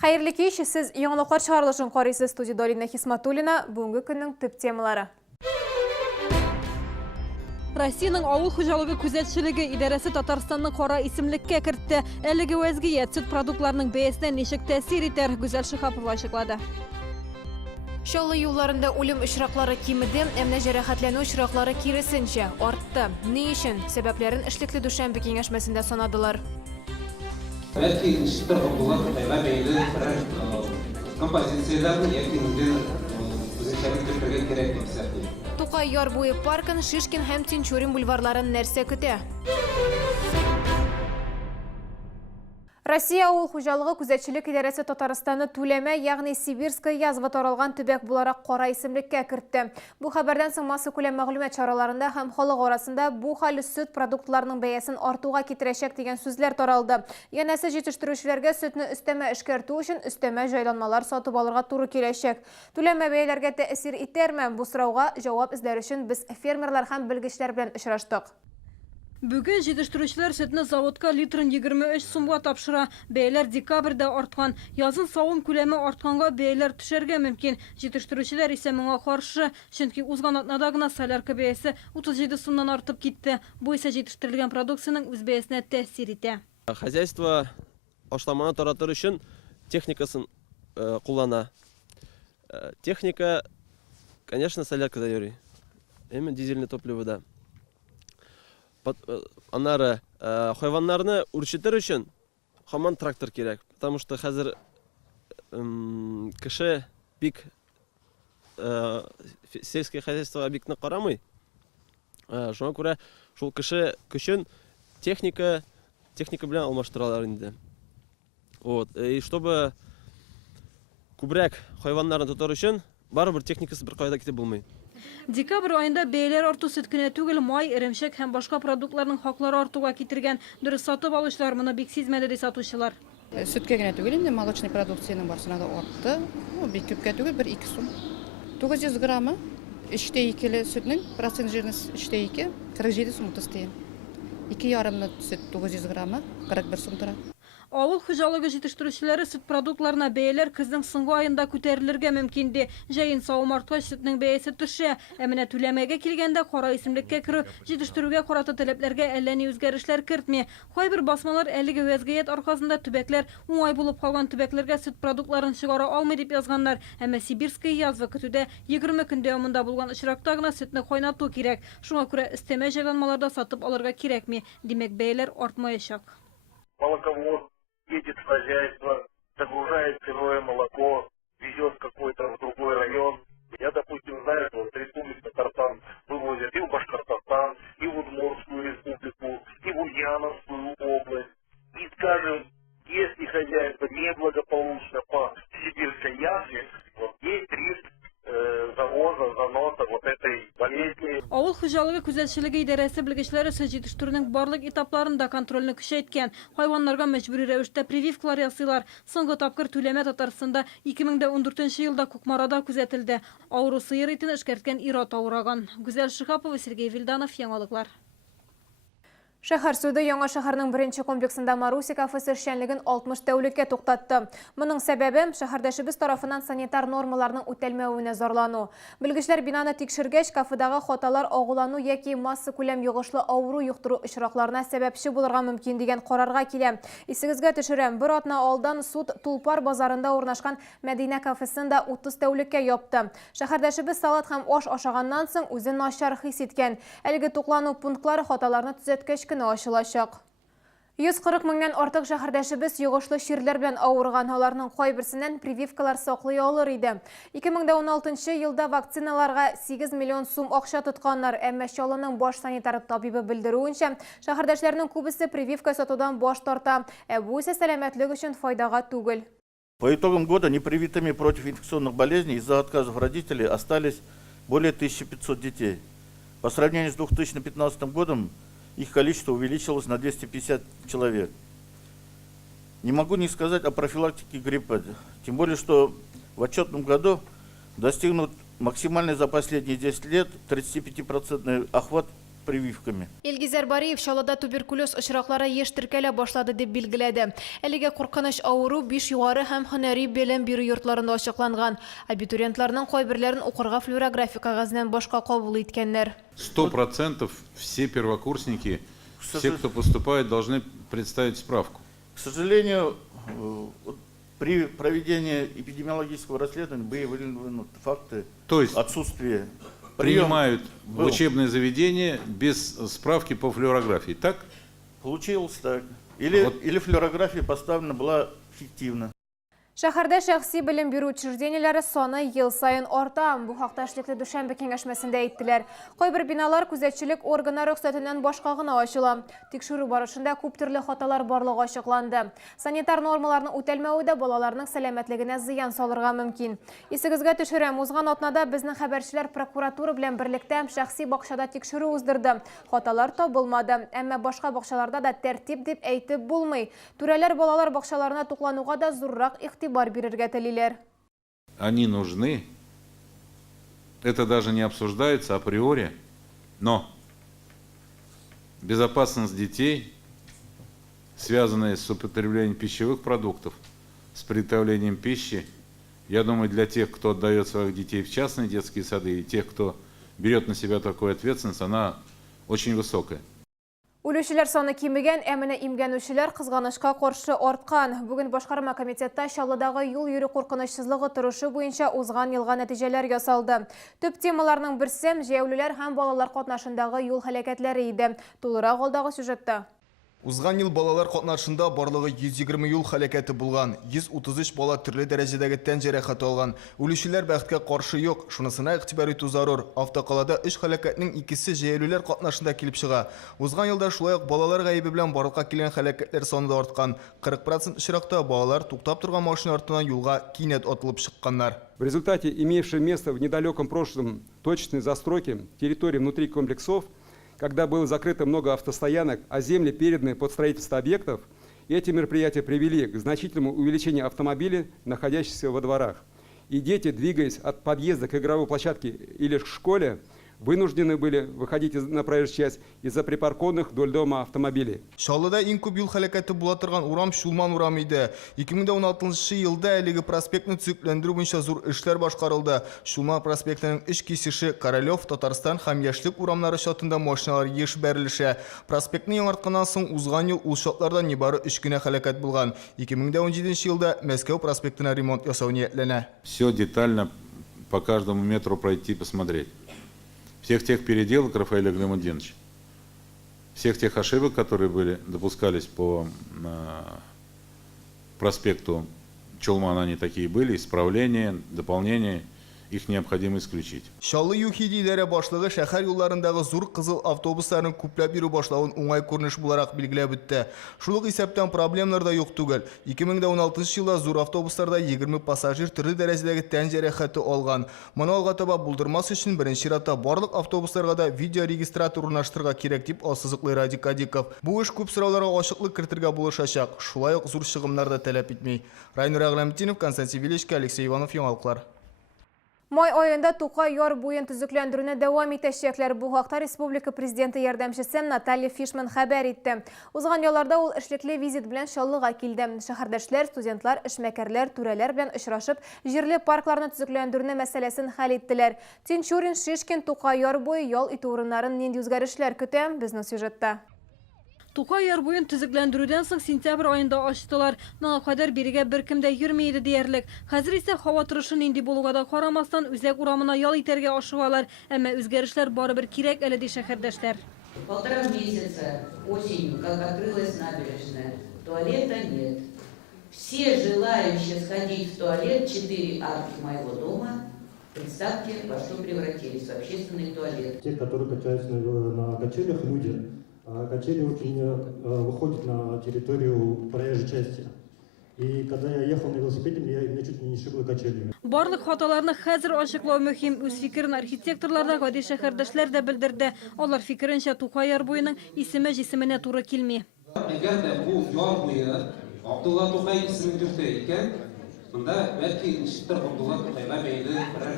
Xayrli kеш, siz yangiliklar çıkarılışın qaraysiz. Studiyada Alina Hismatulina, bugungi kunning tip temalari. Россияның ауыл хуҗалыгы күзәтчелеге идарәсе Татарстанның кара исемлеккә кертте. Әлеге вәзгыять сөт продуктларының бәясенә ничек тәэсир итәр, Гүзәл Шихапова ачыклады. Шаулы юлларында үлем очраклары кимеде, әмма җәрәхәтләнү очраклары киресенчә артты. Ни өчен? Сәбәпләрен эшлекле Дүшәмбе киңәшмәсендә санадылар. Belki işte okular Xitoyga beyli kompozisiyalarni yoki o'zbekchalik kiritish kerak deb hisoblayman. Тукай яр буе паркын, Шишкин һәм Тинчурин бульварларын нәрсә көтә? Россия ауыл хуҗалыгы күзәтчелек идарәсе Татарстанны түләмә, ягъни Сибирская язва таралган төбәк буларак кара исемлеккә кертте. Бу хәбәрдән соң масса күләм мәгълүмат чараларында һәм халык арасында бу хәл сөт продуктларының бәясен артуга китерәчәк дигән сүзләр таралды. Янәсе җитештерүчеләргә сөтне өстәмә эшкәртү өчен өстәмә җайланмалар сатып алырга туры киләчәк. Түләмә бәяләргә тәэсир итәрме? Бу сорауга җавап эзләр өчен без фермерлар һәм белгечләр белән очраштык. Бүген җитештерүчеләр сөтне заводка литрын 23 сумга тапшыра. Бәяләр декабрьдә арткан. Язын савым күләме артканга бәяләр төшәргә мөмкин. Җитештерүчеләр исә моңа каршы, чөнки узган атнада гына солярка бәясе 37 сумнан артып китте. Бу исә җитештерелгән продукциянең үз бәясенә тәэсир итә. Хозяйство ашламаны таратыр өчен техникасын куллана. Техника, конечно, соляркада йөри. Әмма дизельное топливода. Аннары хайваннарны үрчетер өчен һаман трактор кирәк, потому что хәзер кеше бик сельское хозяйство бикне карамый. Шуңа күрә шул кеше көчен техника белән алмаштыралар инде. Вот, и чтобы күбрәк хайваннарны тотар өчен барыбер техникасы бер кайда китеп булмый. Декабрь айында бәяләр арту сөт кенә түгел, май, эремчек һәм башка продуктларның хаклары артуга китергән. Дөрес сатып алучылар моны бик сизмәде ди сатучылар. Сөткә генә түгел, инде молочный продукцияның барсына да артты. Бик күпкә түгел, 1-2 сум. 900 граммы 3,2 сөтнең процент жирность 3,2, 47 сум тусты. 2,5 сөт 900 граммы 41 сум тора. Авыл хуҗалыгы җитештерүчеләре сөт продуктларына бәяләр көзнең соңгы аенда күтәрелергә мөмкин ди. Җәен савым арткач сөтнең бәясе төшә. Ә менә түләмәгә килгәндә кара исемлеккә керү җитештерүгә карата таләпләргә әллә ни үзгәрешләр кертми. Кайбер басмалар әлеге вәзгыять аркасында төбәкләр уңай булып калган төбәкләргә сөт продуктларын чыгара алмый дип язганнар. Әмма Сибирская язва көтүдә 20 көн дәвамында булган очракта гына сөтне кайнату кирәк. Шуңа күрә өстәмә җайланмаларда сатып алырга кирәкми. Димәк, бәяләр артмаячак. Молоковоз едет в хозяйство, загружает сырое молоко, везет в какой-то другой район. Я, допустим, знаю, что в Республике Татарстан вывозят и в Башкортостан, и в Удмуртскую республику, и в Ульяновскую область. И, скажем, если хозяйство неблагополучно по Сибирской язве, вот есть риск завоза, заноса вот этой болезни. Авыл хуҗалыгы күзәтчелеге идарәсе белгечләре сөт җитештерүнең барлык этапларында контрольне көчәйткән. Хайваннарга мәҗбүри рәвештә прививкалар ясыйлар. Соңгы тапкыр түләмә Татарстанда 2014 елда Кукмарада күзәтелде. Авыру сыер итен эшкәрткән ир-ат авыраган. Гүзәл Шихапова, Сергей Вильданов, яңалыклар. Шәһәр суды Яңа шәһәрнең беренче комплексында Маруся кафесы эшчәнлеген 60 тәүлеккә туктатты. Моның сәбәбе шәһәрдәшебез тарафыннан санитар нормаларның үтәлмәвенә зарлану. Белгечләр бинаны тикшергәч, кафедагы хаталар агулану яки масса күләм йогышлы авыру юктыру очракларына сәбәпче булырга мөмкин дигән карарга килә. Исегезгә төшерәм, бер атна алдан суд Тулпар базарында урнашкан Мәдинә кафесын да 30 тәүлеккә япты. Шәһәрдәшебез салат һәм аш ашаганнан соң үзен начар хис иткән. Әлеге туклану пунктлары хаталарны төзәткәч ачылачак. 140 меңнән артык шәһәрдәшебез йогышлы чирләр белән авырган, аларның кайберсеннән прививкалар саклый алыр иде. 2016 елда вакциналарга 8 миллион сум акча тотканнар, әмма Чаллының баш санитар табибы белдерүенчә, шәһәрдәшләрнең күбесе прививка сатудан баш тарта, бу исә сәламәтлек өчен файдага түгел. По итогам года непривитыми против инфекционных болезней из-за отказов родителей остались более 1500 детей. По сравнению с 2015 годом их количество увеличилось на 250 человек. Не могу не сказать о профилактике гриппа, тем более, что в отчетном году достигнут максимальный за последние 10 лет 35% охват прививками. Илгизер Бариев Шалада туберкулез очраклары еш теркәлә башлады дип билгеләде. Әлегә куркыныч авыру 5 югары һәм һөнәри белем бирү йортларында ачыкланган. Абитуриентларның кайберләрен укырга флюорография кагазыннан башка кабул иткәннәр. 100% все первокурсники, все, кто поступает, должны представить справку. К сожалению, при проведении эпидемиологического расследования были выявлены факты То есть отсутствия. принимают в учебное заведение без справки по флюорографии, так? Получилось так. Или флюорография поставлена была фиктивно. Шәһәрдә шәхси белем бирү учреждениеләре саны ел сайын арта. Бу хакта эшлекле Дүшәмбе киңәшмәсендә әйттеләр. Кайбер биналар күзәтчелек органнары рөхсәтеннән башка гына ачыла. Тикшерү барышында күп төрле хаталар барлыгы ачыкланды. Санитар нормаларның үтәлмәве дә балаларның сәламәтлегенә зыян салырга мөмкин. Исегезгә төшерәм, узган атнада безнең хәбәрчеләр прокуратура белән берлектә шәхси бакчада тикшерү уздырды. Хаталар табылмады, әмма башка бакчаларда да тәртип дип әйтеп булмый. Түрәләр балалар бакчаларына туклануга да зуррак игътибар бирергә телиләр. Они нужны. Это даже не обсуждается априори. Но безопасность детей, связанная с употреблением пищевых продуктов, с приготовлением пищи, я думаю, для тех, кто отдает своих детей в частные детские сады, и тех, кто берет на себя такую ответственность, она очень высокая. Үлүчеләр саны кимегән, әміне имгәнүчеләр кызганычка каршы арткан. Бүген башкарма комитетта Чаллыдагы юл йөрү куркынычсызлыгы торышы буенча узган елга нәтиҗәләр ясалды. Төп темаларның берсе җәяүлеләр һәм балалар катнашындагы юл һәлакәтләре иде. Тулырак алдагы сюжетта. Узган ел балалар катнашында барлыгы 120 юл һәлакәте булган, 133 бала төрле дәрәҗәдәге тән җәрәхәте алган. Үлүчеләр бәхеткә каршы юк, шунысына игътибар итү зарур. Автокалада 3 һәлакәтнең икесе җәяүлеләр катнашында килеп чыга. Узган елда шулай ук балалар гаебе белән барлыкка килгән һәлакәтләр саны да арткан. 40% очракта балалар туктап торган машина артыннан юлга кинәт атылып чыкканнар. В результате имевшей место в недалеком прошлом точечной застройки территории внутри комплексов, когда было закрыто много автостоянок, а земли переданы под строительство объектов, эти мероприятия привели к значительному увеличению автомобилей, находящихся во дворах. И дети, двигаясь от подъезда к игровой площадке или к школе, вынуждены были выходить на проезжую часть из-за припаркованных вдоль дома автомобилей. Чаллыда иң күп юл һәлакәте була торган урам Шулман урамы иде. 2016 елда әлеге проспектны төзекләндерү буенча зур эшләр башкарылды. Шулман проспектының эш кисеше Королев, Татарстан һәм Яшлык урамнары чатында машиналар еш бәрелешә. Проспектны яңартканнан соң узган ел ул чатларда нибары 3 кенә һәлакәт булган. 2017 елда Мәскәү проспектына ремонт ясау ниятләнә. Все детально по каждому метру пройти, посмотреть. Всех тех переделок, Рафаэль Аглимудинович, всех тех ошибок, которые допускались по проспекту Чолман, они такие были, исправления, дополнения, их необходимо исключить. Чаллы ЮХИДИ идарә башлыгы шәһәр юлларындагы зур кызыл автобусларның күпләп бирү башлавын уңай күренеш буларак билгеләп үтте. Шулык исәптән проблемалар да юк түгел. 2016 елда зур автобусларда 20 пассажир төрле дәрәҗәдәге тән җәрәхәте алган. Моны алга таба булдырмас өчен беренче чиратта барлык автобусларга да видеорегистратор урнаштырырга кирәк дип ассызыклый Радик Кадиков. Бу эш күп сорауларга ачыклык кертергә булышачак. Шулай ук зур чыгымнар да таләп итми. Райнур Агламтинов, Константин Величко, Алексей Иванов, Яңалыклар. Май айында Тукай яр буен төзекләндерүне дәвам итәчәкләр. Бу хакта республика президенты ярдәмчесе Наталья Фишман хәбәр итте. Узган елларда ул эшлекле визит белән Чаллыга килде. Шәһәрдәшләр, студентлар, эшмәкәрләр, түрәләр белән очрашып, җирле паркларны төзекләндерүне мәсьәләсен хәл иттеләр. Тинчурин, Шишкин, Тукай яр буе ял итү урыннарын нинди үзгәрешләр көтә? Безнең сюжетта. Тукай яр буен төзекләндерүдән соң сентябрь айында ачтылар. Моңа кадәр бирегә беркем дә йөрми иде диярлек. Хәзер исә һава торышы нинди булуга да карамастан үзәк урамына ял итәргә ашыгалар. Әмма үзгәрешләр барыбер кирәк әле ди шәһәрдәшләр. 1,5 месяца осенью, как открылась набережная, туалета нет. Все желающие сходить в туалет, 4 арки моего дома, представьте, во что превратились, в общественный туалет. Те, которые качаются на качелях, люди, качели очень выходят на территорию проезжей части. И когда я ехал на велосипеде, меня чуть не шибло качелями. Барлык хаталарны хәзер ачыклау мөһим. Үз фикерен архитекторлар да, гади шәһәрдәшләр дә белдерде. Алар фикеренчә Тукай яр буеның исеме җисеменә туры килми. Әгәр дә бу яр буе Абдулла Тукай исемен йөртә икән, монда бәлки ничектер Абдулла Тукайга бәйле бер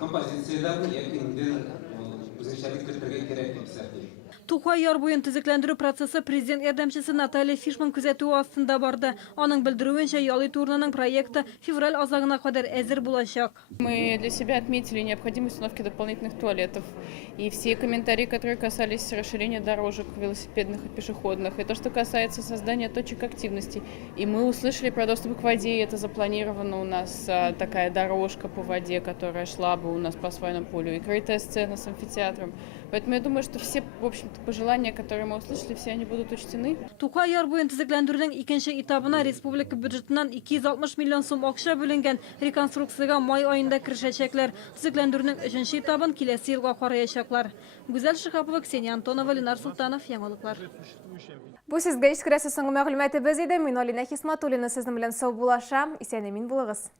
композицияләрне яки инде үзенчәлек кертергә кирәк дип исәплим. Тухай яр буен төзекләндерү процессы президент ярдәмчесе Наталья Фишман күзәтүе астында барды. Аның белдерүенчә, ялый турнының проекты февраль азагына кадәр әзер булачак. Мы для себя отметили необходимость установки дополнительных туалетов. И все комментарии, которые касались расширения дорожек велосипедных и пешеходных, и то, что касается создания точек активности. И мы услышали про доступ к воде, и это запланировано у нас такая дорожка по воде, которая шла бы у нас по освоенному полю, и крытая сцена с амфитеатром. Поэтому я думаю, что все, в общем-то, пожелания, которые мы услышали, все они будут учтены. Тухай яр буен төзекләндерүнең икенче этабына республика бюджетыннан 260 миллион сум акча бүленгән. Реконструкциягә май айында кирешәчәкләр. Төзекләндерүнең 3нче этабын киләсе елга караячаклар. Гүзәл Шихапова, Ксения Антонова, Ленар Султанов, Яңалыклар. Бу сезгә ишкерәсе соңгы мәгълүматыбыз иде. Мин Алина Хисматуллина сезнең белән сау булашам. Исән-амин булыгыз.